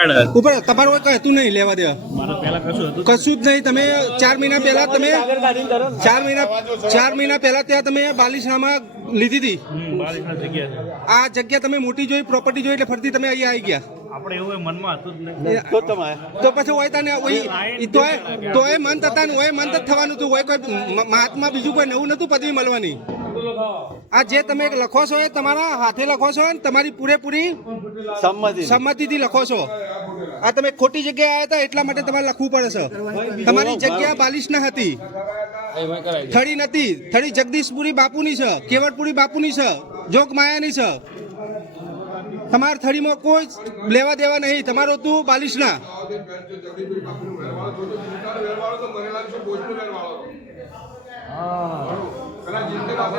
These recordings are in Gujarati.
ઉપર તમારું કઈ હતું નહીં લેવા દેવા કશું જ નહીં. તમે 4 મહિના પહેલા તમે 4 મહિના પહેલા ત્યાં તમે બાલિશનામાં લીધી હતી. આ જગ્યા તમે મોટી જોઈ, પ્રોપર્ટી જોઈ એટલે ફરતી તમે અહીંયા આવી ગયા. આપણે એવું મનમાં હતું જ નહીં તો પછી હોય તને તોય મન થતા ને હોય મન થવાનું હતું. હોય કોઈ મહાત્મા બીજું કોઈ નવું નતું પદવી મળવાની. આ જે તમે લખો છો એ તમારા હાથે લખો છો ને તમારી પૂરેપૂરી સંમતિથી લખો છો. આ તમે ખોટી જગ્યાએ આવ્યા હતા એટલા માટે તમારે લખવું પડે છે. તમારી જગ્યા બાલિશ ના હતી, થડી નથી. થડી જગદીશપુરી બાપુની છે, કેવડપુરી બાપુની છે, જોગમાયાની છે. તમારા થડીમાં કોઈ લેવા દેવા નહીં. તમારું તું બાલિશના.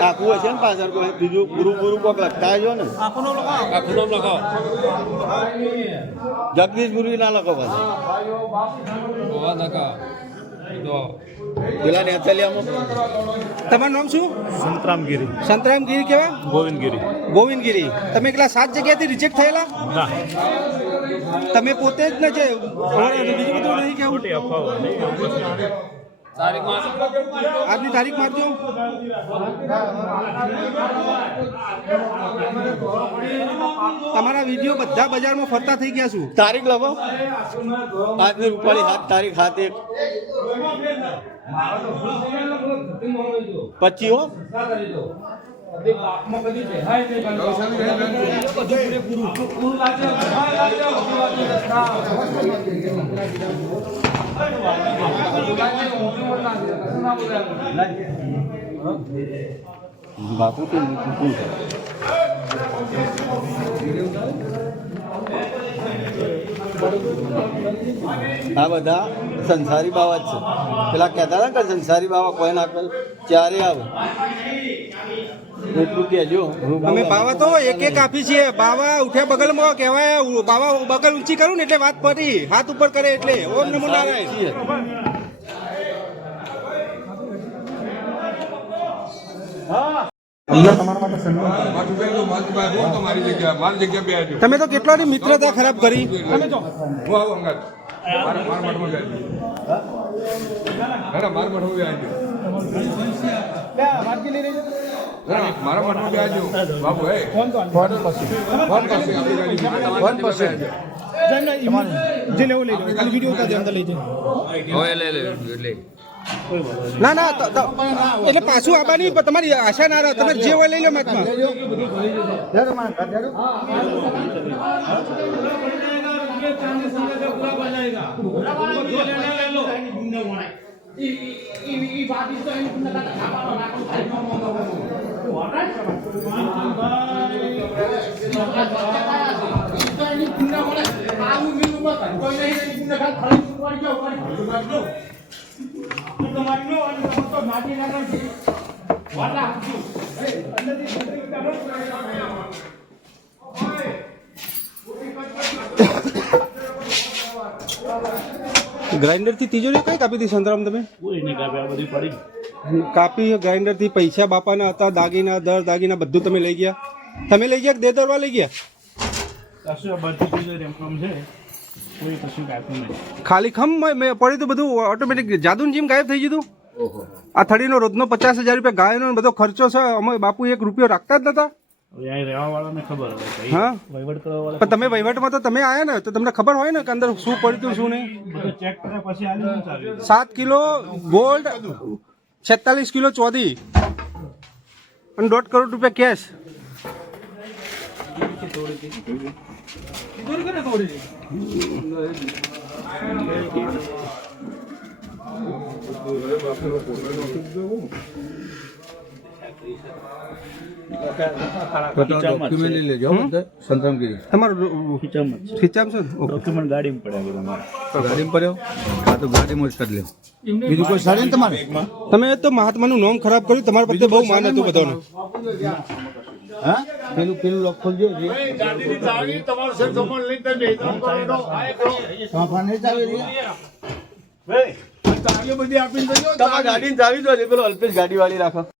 આખું હશે ને પાછળ કોઈ બીજું પૂરું કોક લખતા જો ને. જગદીશપુરી ના લખો પાછળ. પેલા નેતલિયામાં તમારું નામ શું? સંતરામગીરી. સંતરામગીરી કેવા? ગોવિંદગીરી. તમે એકલા 7 જગ્યાએથી રિજેક્ટ થયેલા? તમે પોતે જ ને છે બીજું બધું નહીં કેવું? આજની તારીખ મારજો. તમારા વિડીયો બધા બજારમાં ફરતા થઈ ગયા છું. તારીખ લખો. આજની રૂપાળી 7 તારીખ 7/1 25 હો. બાપુ તો આ બધા સંસારી બાવા જ છે. પેલા કહેતા હતા કે સંસારી બાવા કોઈ ના ચારે આવે એટલું કહેજો. અમે બાવા તો એક આપી છીએ. બાવા ઉઠ્યા બગલમાં કહેવાય. બાવા બગલ ઊંચી કરું ને એટલે વાત પડી. હાથ ઉપર કરે એટલે ઓમ નમો નારાયણ. તમે તો કેટલાની મિત્રતા ખરાબ કરી. ના ના એટલે પાછું આવવાની તમારી આશા ના રહે. તમે જે હોય લઈ લો મતમાં. ગ્રાઇન્ડર થી તિજોરી કઈ કાપી હતી સંતરામ? તમે કાપી ગ્રાઇન્ડર થી. પૈસા બાપાના હતા, દાગીના દાગીના બધું તમે લઈ ગયા. તમે લઈ ગયા કે દેદરવા લઈ ગયા? ખાલી ખમ પડ્યું તો બધું ઓટોમેટિક જાદુન જીમ ગાયબ થઈ ગયું. આ થડીનો રોજનો 50,000 રૂપિયા ગાયનો બધો ખર્ચો છે. અમે બાપુ 1 રૂપિયો રાખતા જ નતા. હા, પણ તમે વહીવટમાં તો તમે આયા ને તો તમને ખબર હોય ને કે અંદર શું પડ્યું શું નહીં. 7 કિલો ગોલ્ડ, 46 કિલો ચોદી અને 1.5 કરોડ રૂપિયા કેશ. તમે તો મહાત્માનું નામ ખરાબ કર્યું. તમારા પ્રત્યે બહુ માન હતું બધાને. પેલું લખો જો ગાડી ચાવી દો. પેલો અલ્પેશ ગાડી વાળી રાખો.